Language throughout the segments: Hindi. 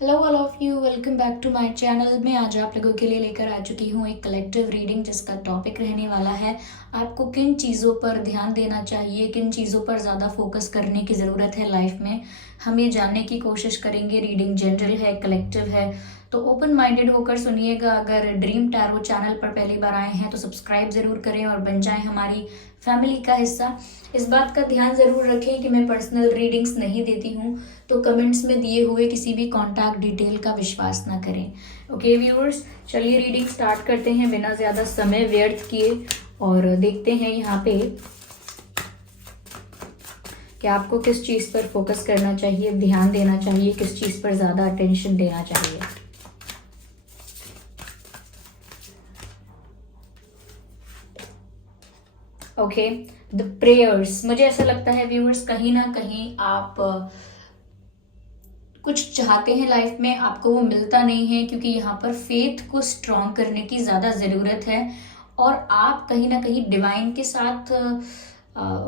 Hello all of you, welcome back to my channel. मैं आज आप लोगों के लिए लेकर आ चुकी हूँ एक कलेक्टिव रीडिंग जिसका टॉपिक रहने वाला है आपको किन चीज़ों पर ध्यान देना चाहिए, किन चीज़ों पर ज़्यादा फोकस करने की ज़रूरत है लाइफ में। हम ये जानने की कोशिश करेंगे। रीडिंग जनरल है, कलेक्टिव है, तो ओपन माइंडेड होकर सुनिएगा। अगर ड्रीम टैरो चैनल पर पहली बार आए हैं तो सब्सक्राइब ज़रूर करें और बन जाएं हमारी फैमिली का हिस्सा। इस बात का ध्यान ज़रूर रखें कि मैं पर्सनल रीडिंग्स नहीं देती हूँ, तो कमेंट्स में दिए हुए किसी भी कॉन्टैक्ट डिटेल का विश्वास ना करें। ओके व्यूअर्स, चलिए रीडिंग स्टार्ट करते हैं बिना ज़्यादा समय व्यर्थ किए और देखते हैं यहाँ पे कि आपको किस चीज़ पर फोकस करना चाहिए, ध्यान देना चाहिए, किस चीज़ पर ज़्यादा अटेंशन देना चाहिए। Okay, the prayers. मुझे ऐसा लगता है व्यूअर्स, कहीं ना कहीं आप कुछ चाहते हैं लाइफ में, आपको वो मिलता नहीं है क्योंकि यहाँ पर फेथ को स्ट्रॉन्ग करने की ज़्यादा ज़रूरत है और आप कहीं ना कहीं डिवाइन के साथ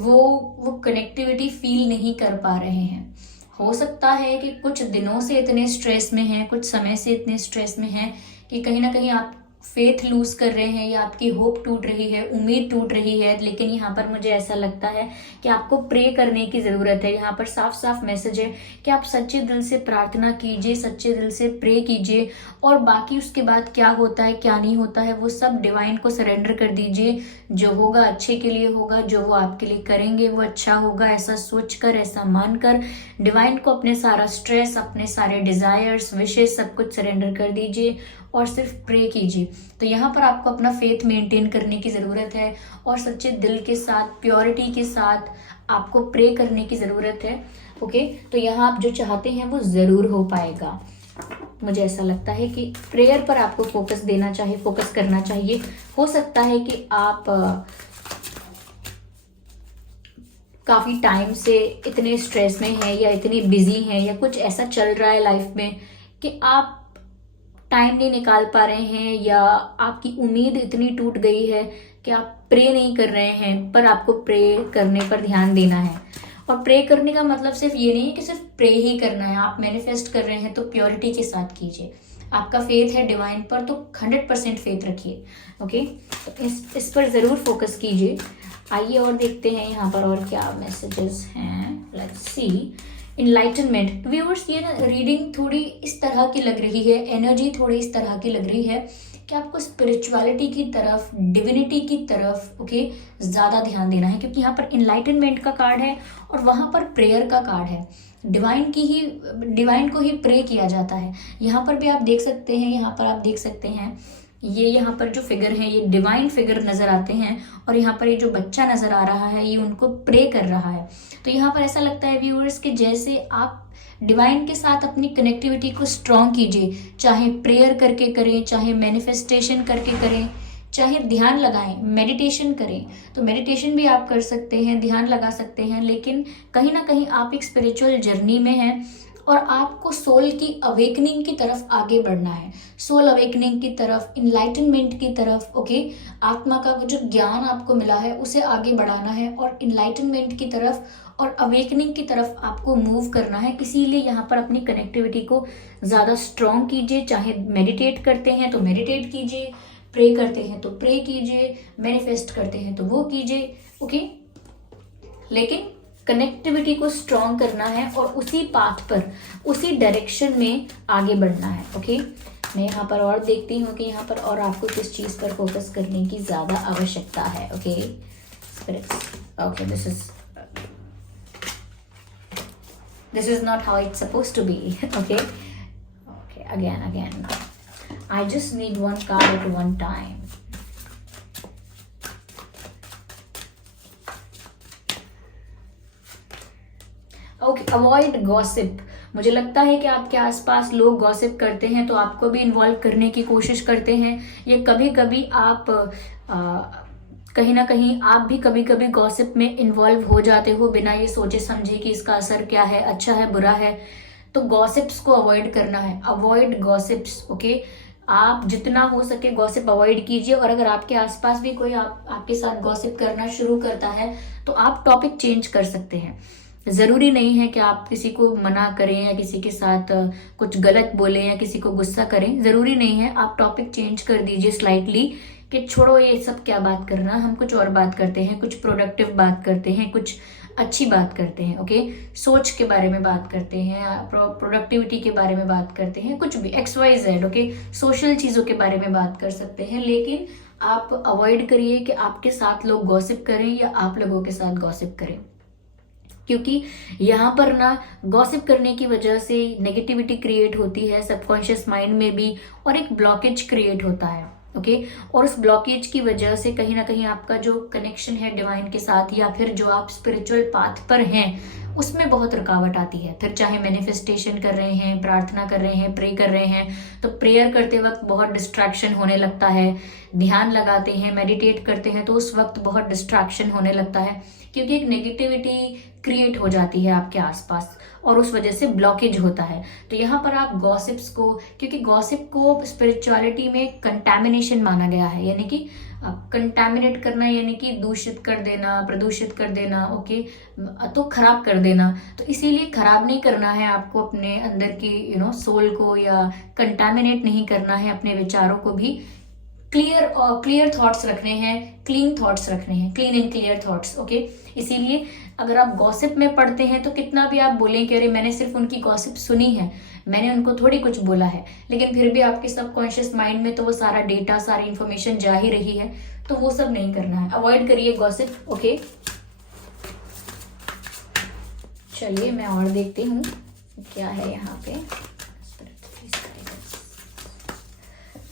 वो कनेक्टिविटी फील नहीं कर पा रहे हैं। हो सकता है कि कुछ दिनों से इतने स्ट्रेस में हैं, कुछ समय से इतने स्ट्रेस में हैं कि कहीं ना कहीं आप फेथ लूज कर रहे हैं या आपकी होप टूट रही है, उम्मीद टूट रही है। लेकिन यहाँ पर मुझे ऐसा लगता है कि आपको प्रे करने की ज़रूरत है। यहाँ पर साफ साफ मैसेज है कि आप सच्चे दिल से प्रार्थना कीजिए, सच्चे दिल से प्रे कीजिए और बाकी उसके बाद क्या होता है क्या नहीं होता है वो सब डिवाइन को सरेंडर कर दीजिए। जो होगा अच्छे के लिए होगा, जो वो आपके लिए करेंगे वो अच्छा होगा, ऐसा सोचकर, ऐसा मानकर डिवाइन को अपने सारा स्ट्रेस, अपने सारे डिजायर्स, विशेष सब कुछ सरेंडर कर दीजिए और सिर्फ प्रे कीजिए। तो यहाँ पर आपको अपना फेथ मेंटेन करने की ज़रूरत है और सच्चे दिल के साथ, प्योरिटी के साथ आपको प्रे करने की ज़रूरत है। ओके, तो यहाँ आप जो चाहते हैं वो ज़रूर हो पाएगा। मुझे ऐसा लगता है कि प्रेयर पर आपको फोकस देना चाहिए, फोकस करना चाहिए। हो सकता है कि आप काफ़ी टाइम से इतने स्ट्रेस में हैं या इतनी बिजी हैं या कुछ ऐसा चल रहा है लाइफ में कि आप टाइम नहीं निकाल पा रहे हैं या आपकी उम्मीद इतनी टूट गई है कि आप प्रे नहीं कर रहे हैं। पर आपको प्रे करने पर ध्यान देना है और प्रे करने का मतलब सिर्फ ये नहीं है कि सिर्फ प्रे ही करना है। आप मैनिफेस्ट कर रहे हैं तो प्योरिटी के साथ कीजिए। आपका फेथ है डिवाइन पर तो 100% फेथ रखिए। ओके, तो इस पर ज़रूर फोकस कीजिए। आइए और देखते हैं यहाँ पर और क्या मैसेजेस हैं। Let's see. इनलाइटनमेंट। व्यूअर्स, ये ना रीडिंग थोड़ी इस तरह की लग रही है, एनर्जी थोड़ी इस तरह की लग रही है कि आपको स्पिरिचुअलिटी की तरफ, डिविनिटी की तरफ ज़्यादा ध्यान देना है क्योंकि यहाँ पर इनलाइटनमेंट का कार्ड है और वहाँ पर प्रेयर का कार्ड है। डिवाइन को ही प्रे किया जाता है। यहाँ पर भी आप देख सकते हैं, यहाँ पर आप देख सकते हैं ये यहाँ पर जो फिगर है ये डिवाइन फिगर नजर आते हैं और यहाँ पर ये जो बच्चा नजर आ रहा है ये उनको प्रे कर रहा है। तो यहाँ पर ऐसा लगता है व्यूअर्स कि जैसे आप डिवाइन के साथ अपनी कनेक्टिविटी को स्ट्रॉन्ग कीजिए, चाहे प्रेयर करके करें, चाहे मैनिफेस्टेशन करके करें, चाहे ध्यान लगाएं, मेडिटेशन करें। तो मेडिटेशन भी आप कर सकते हैं, ध्यान लगा सकते हैं, लेकिन कहीं ना कहीं आप एक स्पिरिचुअल जर्नी में हैं और आपको सोल की अवेकनिंग की तरफ आगे बढ़ना है, सोल अवेकनिंग की तरफ, इनलाइटनमेंट की तरफ। ओके, आत्मा का जो ज्ञान आपको मिला है उसे आगे बढ़ाना है और इनलाइटनमेंट की तरफ और अवेकनिंग की तरफ आपको मूव करना है। इसीलिए यहाँ पर अपनी कनेक्टिविटी को ज़्यादा स्ट्रॉन्ग कीजिए। चाहे मेडिटेट करते हैं तो मेडिटेट कीजिए, प्रे करते हैं तो प्रे कीजिए, मैनिफेस्ट करते हैं तो वो कीजिए। ओके, लेकिन कनेक्टिविटी को स्ट्रॉन्ग करना है और उसी पाथ पर, उसी डायरेक्शन में आगे बढ़ना है। ओके, मैं यहाँ पर और देखती हूँ कि यहाँ पर और आपको किस चीज़ पर फोकस करने की ज़्यादा आवश्यकता है। Okay spirits, okay this is not how it's supposed to be. Okay, again I just need one card at one time. Okay, avoid gossip. मुझे लगता है कि आपके आसपास लोग गॉसिप करते हैं तो आपको भी इन्वॉल्व करने की कोशिश करते हैं। ये कभी कभी आप कहीं ना कहीं आप भी कभी कभी गॉसिप में इन्वॉल्व हो जाते हो बिना ये सोचे समझे कि इसका असर क्या है, अच्छा है बुरा है। तो गॉसिप्स को अवॉइड करना है, अवॉइड गॉसिप्स। ओके, आप जितना हो सके गॉसिप अवॉइड कीजिए और अगर आपके आसपास भी कोई आपके साथ गॉसिप करना शुरू करता है तो आप टॉपिक चेंज कर सकते हैं। ज़रूरी नहीं है कि आप किसी को मना करें या किसी के साथ कुछ गलत बोलें या किसी को गुस्सा करें, ज़रूरी नहीं है। आप टॉपिक चेंज कर दीजिए स्लाइटली कि छोड़ो ये सब क्या बात करना, हम कुछ और बात करते हैं, कुछ प्रोडक्टिव बात करते हैं, कुछ अच्छी बात करते हैं। ओके, सोच के बारे में बात करते हैं, प्रोडक्टिविटी के बारे में बात करते हैं, कुछ भी XYZ। ओके, सोशल चीज़ों के बारे में बात कर सकते हैं, लेकिन आप अवॉइड करिए कि आपके साथ लोग गॉसिप करें या आप लोगों के साथ गॉसिप करें, क्योंकि यहाँ पर ना गॉसिप करने की वजह से नेगेटिविटी क्रिएट होती है सबकॉन्शियस माइंड में भी, और एक ब्लॉकेज क्रिएट होता है। ओके, और उस ब्लॉकेज की वजह से कहीं ना कहीं आपका जो कनेक्शन है डिवाइन के साथ या फिर जो आप स्पिरिचुअल पाथ पर हैं उसमें बहुत रुकावट आती है। फिर चाहे मैनिफेस्टेशन कर रहे हैं, प्रार्थना कर रहे हैं, प्रे कर रहे हैं, तो प्रेयर करते वक्त बहुत डिस्ट्रैक्शन होने लगता है। ध्यान लगाते हैं, मेडिटेट करते हैं, तो उस वक्त बहुत डिस्ट्रैक्शन होने लगता है, क्योंकि एक नेगेटिविटी क्रिएट हो जाती है आपके आसपास और उस वजह से ब्लॉकेज होता है। तो यहाँ पर आप गॉसिप्स को, क्योंकि गॉसिप को स्पिरिचुअलिटी में कंटैमिनेशन माना गया है, यानी कि कंटैमिनेट करना, यानी कि दूषित कर देना, प्रदूषित कर देना। ओके, तो खराब कर देना। तो इसीलिए खराब नहीं करना है आपको अपने अंदर की सोल को, या कंटैमिनेट नहीं करना है अपने विचारों को भी। क्लियर थॉट्स रखने हैं, क्लीन थॉट्स रखने हैं, clean and clear thoughts. Okay, इसीलिए अगर आप गॉसिप में पढ़ते हैं तो कितना भी आप बोलें कि अरे मैंने सिर्फ उनकी गॉसिप सुनी है, मैंने उनको थोड़ी कुछ बोला है, लेकिन फिर भी आपके सबकॉन्शियस माइंड में तो वो सारा डेटा, सारी इंफॉर्मेशन जा ही रही है। तो वो सब नहीं करना है, अवॉइड करिए गॉसिप। ओके, चलिए मैं और देखती हूँ क्या है यहाँ पे।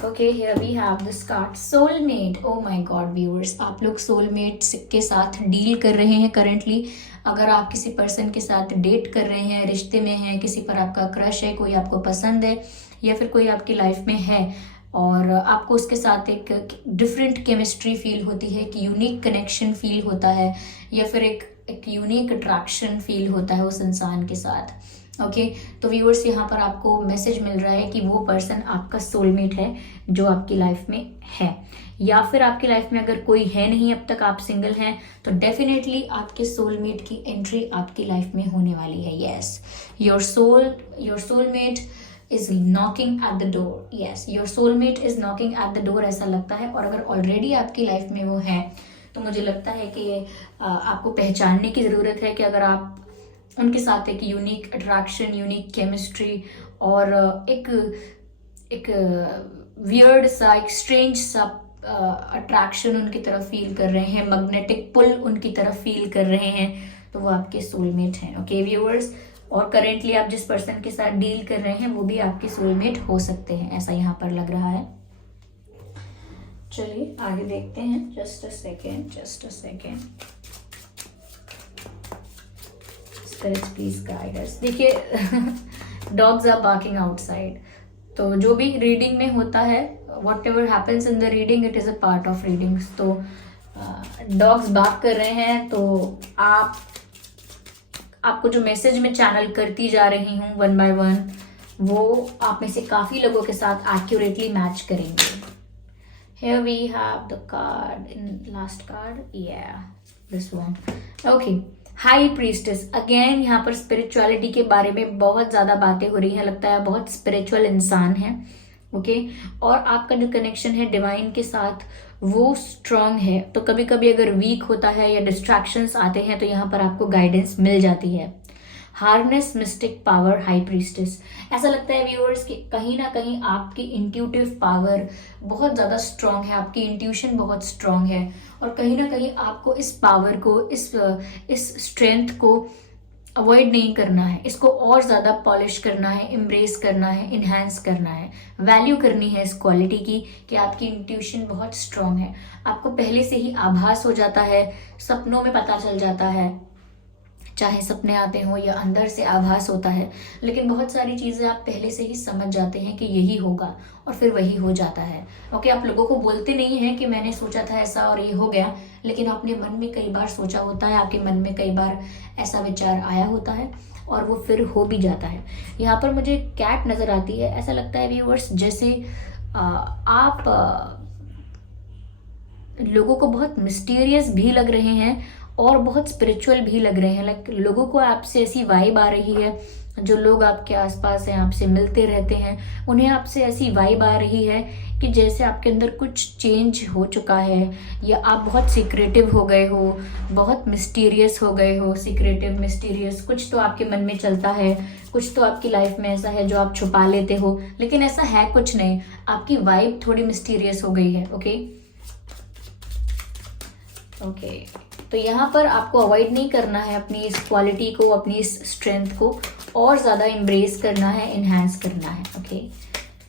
Okay, here we have this card, soulmate. Oh my god viewers, आप लोग सोलमेट के साथ डील कर रहे हैं करंटली। अगर आप किसी पर्सन के साथ डेट कर रहे हैं, रिश्ते में हैं, किसी पर आपका क्रश है, कोई आपको पसंद है, या फिर कोई आपकी लाइफ में है और आपको उसके साथ एक डिफरेंट केमिस्ट्री फील होती है, कि यूनिक कनेक्शन फील होता है, या फिर एक यूनिक अट्रैक्शन फील होता है उस इंसान के साथ। ओके, तो व्यूअर्स यहाँ पर आपको मैसेज मिल रहा है कि वो पर्सन आपका सोलमेट है जो आपकी लाइफ में है, या फिर आपकी लाइफ में अगर कोई है नहीं, अब तक आप सिंगल हैं, तो डेफिनेटली आपके सोलमेट की एंट्री आपकी लाइफ में होने वाली है। Yes, your soulmate is knocking at the door. Yes, your soulmate is knocking at the door, ऐसा लगता है। और अगर ऑलरेडी आपकी लाइफ में वो है तो मुझे लगता है कि आपको पहचानने की ज़रूरत है कि अगर आप उनके साथ एक यूनिक अट्रैक्शन, यूनिक केमिस्ट्री और एक वियर्ड सा, एक स्ट्रेंज सा अट्रैक्शन उनकी तरफ फील कर रहे हैं, मैग्नेटिक पुल उनकी तरफ फील कर रहे हैं, तो वो आपके सोलमेट हैं। ओके व्यूअर्स, और करेंटली आप जिस पर्सन के साथ डील कर रहे हैं वो भी आपके सोलमेट हो सकते हैं, ऐसा यहाँ पर लग रहा है। चलिए आगे देखते हैं। Just a second. Spirits please guide us. देखिए डॉग्स आर बार्किंग आउटसाइड, तो जो भी रीडिंग में होता है, what ever happens in the reading, it is a part of readings. तो डॉग्स बार्क कर रहे हैं, तो आपको जो मैसेज में चैनल करती जा रही हूँ वन बाय वन, वो आप में से काफी लोगों के साथ एक्यूरेटली मैच करेंगे। Here we have the card in last card, yeah, this one. Okay, high priestess. Again यहाँ पर स्पिरिचुअलिटी के बारे में बहुत ज़्यादा बातें हो रही हैं, लगता है बहुत स्पिरिचुअल इंसान है। ओके, और आपका जो कनेक्शन है डिवाइन के साथ वो स्ट्रांग है। तो कभी कभी अगर वीक होता है या डिस्ट्रैक्शंस आते हैं तो यहाँ पर आपको गाइडेंस मिल जाती है। Harness mistake power, high priestess. ऐसा लगता है व्यूअर्स कि कहीं ना कहीं आपकी इंट्यूटिव पावर बहुत ज़्यादा स्ट्रांग है, आपकी इंट्यूशन बहुत स्ट्रांग है, और कहीं ना कहीं आपको इस पावर को, इस स्ट्रेंथ को अवॉइड नहीं करना है, इसको और ज़्यादा पॉलिश करना है, एम्ब्रेस करना है, इन्हांस करना है, वैल्यू करनी है इस क्वालिटी की कि आपकी इंट्यूशन बहुत स्ट्रांग है। आपको पहले से ही आभास हो जाता है, सपनों में पता चल जाता है, चाहे सपने आते हों या अंदर से आभास होता है, लेकिन बहुत सारी चीज़ें आप पहले से ही समझ जाते हैं कि यही होगा और फिर वही हो जाता है। ओके, आप लोगों को बोलते नहीं हैं कि मैंने सोचा था ऐसा और ये हो गया, लेकिन आपने मन में कई बार सोचा होता है, आपके मन में कई बार ऐसा विचार आया होता है और वो फिर हो भी जाता है। यहाँ पर मुझे कैट नज़र आती है, ऐसा लगता है व्यूअर्स जैसे आप लोगों को बहुत मिस्टीरियस भी लग रहे हैं और बहुत स्पिरिचुअल भी लग रहे हैं। लाइक लोगों को आपसे ऐसी वाइब आ रही है, जो लोग आपके आसपास हैं, आपसे मिलते रहते हैं, उन्हें आपसे ऐसी वाइब आ रही है कि जैसे आपके अंदर कुछ चेंज हो चुका है, या आप बहुत सीक्रेटिव हो गए हो, बहुत मिस्टीरियस हो गए हो। सीक्रेटिव, मिस्टीरियस, कुछ तो आपके मन में चलता है, कुछ तो आपकी लाइफ में ऐसा है जो आप छुपा लेते हो, लेकिन ऐसा है कुछ नहीं। आपकी वाइब थोड़ी मिस्टीरियस हो गई है। ओके ओके, तो यहाँ पर आपको अवॉइड नहीं करना है अपनी इस क्वालिटी को, अपनी इस स्ट्रेंथ को और ज़्यादा एम्ब्रेस करना है, इन्हांस करना है। ओके,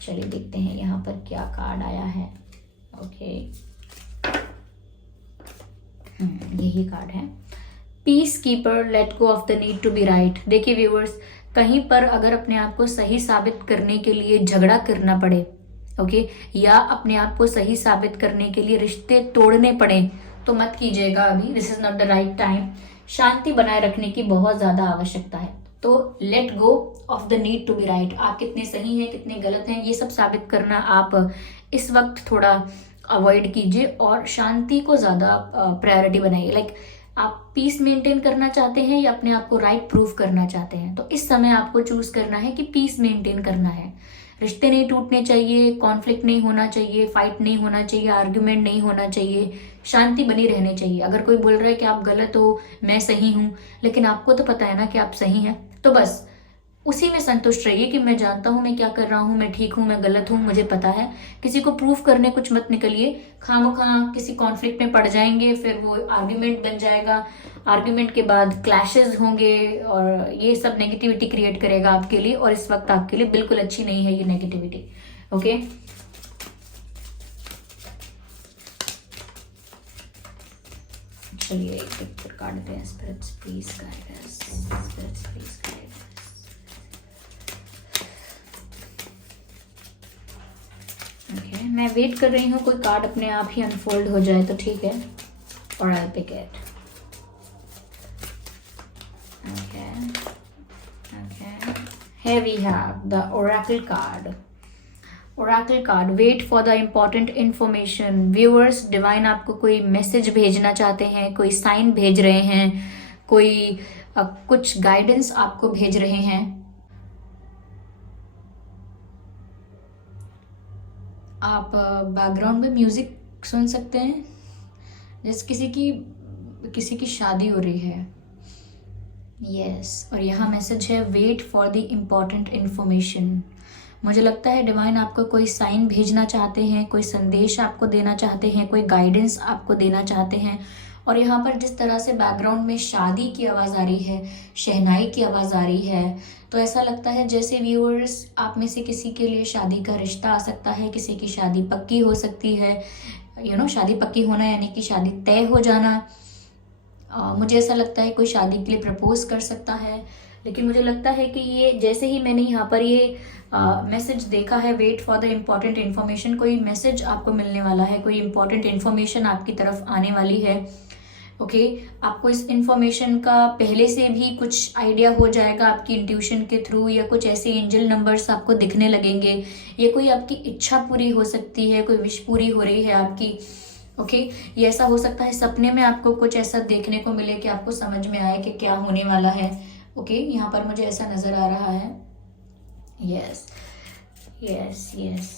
चलिए देखते हैं यहाँ पर क्या कार्ड आया है। ओके, यही कार्ड है, peace keeper, let go of the need to be right. देखिए व्यूअर्स, कहीं पर अगर अपने आप को सही साबित करने के लिए झगड़ा करना पड़े, ओके, या अपने आप को सही साबित करने के लिए रिश्ते तोड़ने पड़े, तो मत कीजिएगा अभी। This is not the right time. शांति बनाए रखने की बहुत ज्यादा आवश्यकता है। तो let go of the need to be right. आप कितने सही हैं, कितने गलत हैं, ये सब साबित करना आप इस वक्त थोड़ा अवॉइड कीजिए और शांति को ज्यादा प्रायोरिटी बनाइए। लाइक आप पीस मेंटेन करना चाहते हैं या अपने आप को राइट प्रूव करना चाहते हैं, तो इस समय आपको चूज करना है कि पीस मेंटेन करना है। रिश्ते नहीं टूटने चाहिए, कॉन्फ्लिक्ट नहीं होना चाहिए, फाइट नहीं होना चाहिए, आर्ग्यूमेंट नहीं होना चाहिए, शांति बनी रहनी चाहिए। अगर कोई बोल रहा है कि आप गलत हो, मैं सही हूं, लेकिन आपको तो पता है ना कि आप सही हैं, तो बस उसी में संतुष्ट रहिए कि मैं जानता हूं मैं क्या कर रहा हूं, मैं ठीक हूं, मैं गलत हूं, मुझे पता है। किसी को प्रूफ करने कुछ मत निकलिए, खामखा किसी कॉन्फ्लिक्ट में पड़ जाएंगे, फिर वो आर्ग्यूमेंट बन जाएगा, आर्ग्यूमेंट के बाद क्लैशेस होंगे और ये सब नेगेटिविटी क्रिएट करेगा आपके लिए, और इस वक्त आपके लिए बिल्कुल अच्छी नहीं है ये नेगेटिविटी। ओके, चलिए एक पिक्चर काट देते हैं। Spirits please guide us, spirits please guide us. Okay, मैं वेट कर रही हूँ कोई कार्ड अपने आप ही अनफोल्ड हो जाए तो ठीक है, और I pick it. Okay okay, here we have the oracle card. Oracle card, wait for the important information. Viewers, divine आपको कोई मैसेज भेजना चाहते हैं, कोई साइन भेज रहे हैं, कोई कुछ गाइडेंस आपको भेज रहे हैं। आप बैकग्राउंड में म्यूजिक सुन सकते हैं, जैसे किसी की शादी हो रही है। यस, और यहाँ मैसेज है, wait for the important information. मुझे लगता है डिवाइन आपको कोई साइन भेजना चाहते हैं, कोई संदेश आपको देना चाहते हैं, कोई गाइडेंस आपको देना चाहते हैं। और यहाँ पर जिस तरह से बैकग्राउंड में शादी की आवाज़ आ रही है, शहनाई की आवाज़ आ रही है, तो ऐसा लगता है जैसे व्यूअर्स आप में से किसी के लिए शादी का रिश्ता आ सकता है, किसी की शादी पक्की हो सकती है। शादी पक्की होना यानी कि शादी तय हो जाना। मुझे ऐसा लगता है कोई शादी के लिए प्रपोज कर सकता है, लेकिन मुझे लगता है कि ये जैसे ही मैंने यहाँ पर ये मैसेज देखा है, wait for the important information, कोई मैसेज आपको मिलने वाला है, कोई इम्पॉर्टेंट इन्फॉर्मेशन आपकी तरफ आने वाली है। ओके, आपको इस इन्फॉर्मेशन का पहले से भी कुछ आइडिया हो जाएगा आपकी इंट्यूशन के थ्रू, या कुछ ऐसे एंजल नंबर्स आपको दिखने लगेंगे, ये कोई आपकी इच्छा पूरी हो सकती है, कोई विश पूरी हो रही है आपकी। ओके, ये ऐसा हो सकता है सपने में आपको कुछ ऐसा देखने को मिले कि आपको समझ में आए कि क्या होने वाला है। ओके, यहाँ पर मुझे ऐसा नजर आ रहा है। यस यस यस,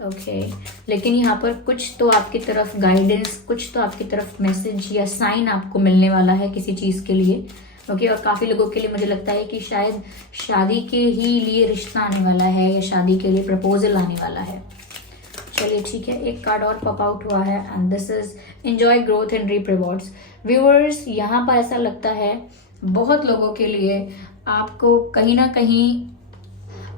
ओके, लेकिन यहाँ पर कुछ तो आपकी तरफ गाइडेंस, कुछ तो आपकी तरफ मैसेज या साइन आपको मिलने वाला है किसी चीज़ के लिए। ओके, और काफ़ी लोगों के लिए मुझे लगता है कि शायद शादी के ही लिए रिश्ता आने वाला है, या शादी के लिए प्रपोजल आने वाला है। चलिए ठीक है, एक कार्ड और पॉप आउट हुआ है, and this is enjoy growth and reap rewards. Viewers, यहाँ पर ऐसा लगता है बहुत लोगों के लिए आपको कहीं ना कहीं,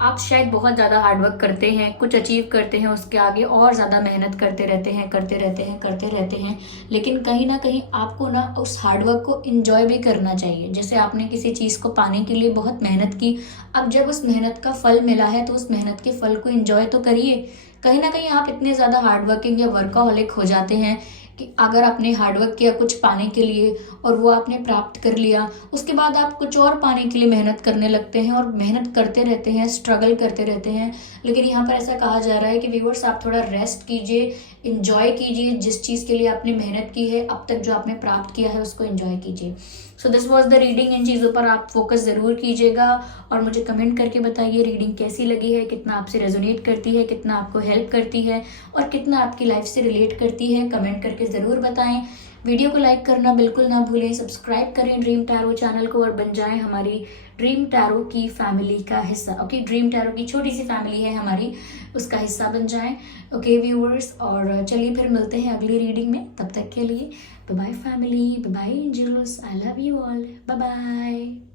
आप शायद बहुत ज़्यादा हार्डवर्क करते हैं, कुछ अचीव करते हैं, उसके आगे और ज़्यादा मेहनत करते रहते हैं, लेकिन कहीं ना कहीं आपको ना उस हार्डवर्क को इंजॉय भी करना चाहिए। जैसे आपने किसी चीज़ को पाने के लिए बहुत मेहनत की, अब जब उस मेहनत का फल मिला है तो उस मेहनत के फल को इंजॉय तो करिए। कहीं ना कहीं आप इतने ज़्यादा हार्डवर्किंग या वर्कaholic हो जाते हैं, कि अगर आपने हार्डवर्क किया कुछ पाने के लिए और वो आपने प्राप्त कर लिया, उसके बाद आप कुछ और पाने के लिए मेहनत करने लगते हैं और मेहनत करते रहते हैं, स्ट्रगल करते रहते हैं। लेकिन यहाँ पर ऐसा कहा जा रहा है कि व्यूअर्स आप थोड़ा रेस्ट कीजिए, इंजॉय कीजिए जिस चीज़ के लिए आपने मेहनत की है, अब तक जो आपने प्राप्त किया है उसको एंजॉय कीजिए। So this was the reading. इन चीज़ों पर आप फोकस ज़रूर कीजिएगा और मुझे कमेंट करके बताइए रीडिंग कैसी लगी है, कितना आपसे रेजोनेट करती है, कितना आपको हेल्प करती है और कितना आपकी लाइफ से रिलेट करती है। कमेंट करके ज़रूर बताएं। वीडियो को लाइक करना बिल्कुल ना भूलें, सब्सक्राइब करें ड्रीम टैरो चैनल को और बन जाएं हमारी ड्रीम टैरो की फैमिली का हिस्सा। ओके, ड्रीम टैरो की छोटी सी फैमिली है हमारी, उसका हिस्सा बन जाएं। ओके व्यूअर्स, और चलिए फिर मिलते हैं अगली रीडिंग में। तब तक के लिए bye bye family, bye bye angels, I love you all, bye bye.